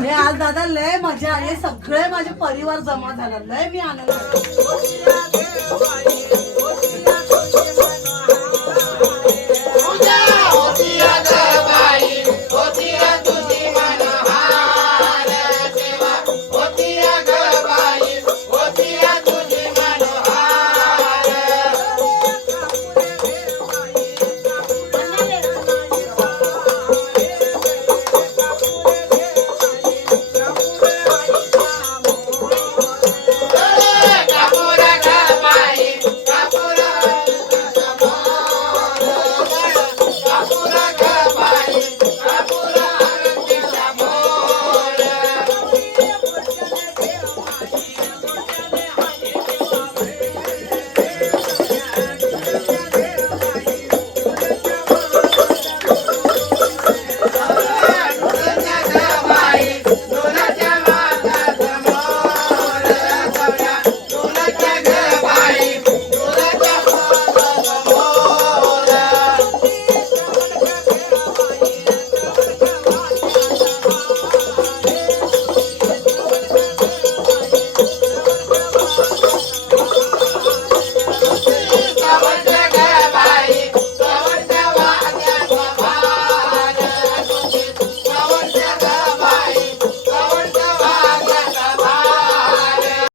हे आज दादा लय मजा आली. सगळे माझे परिवार जमा झाला. लय मी आनंद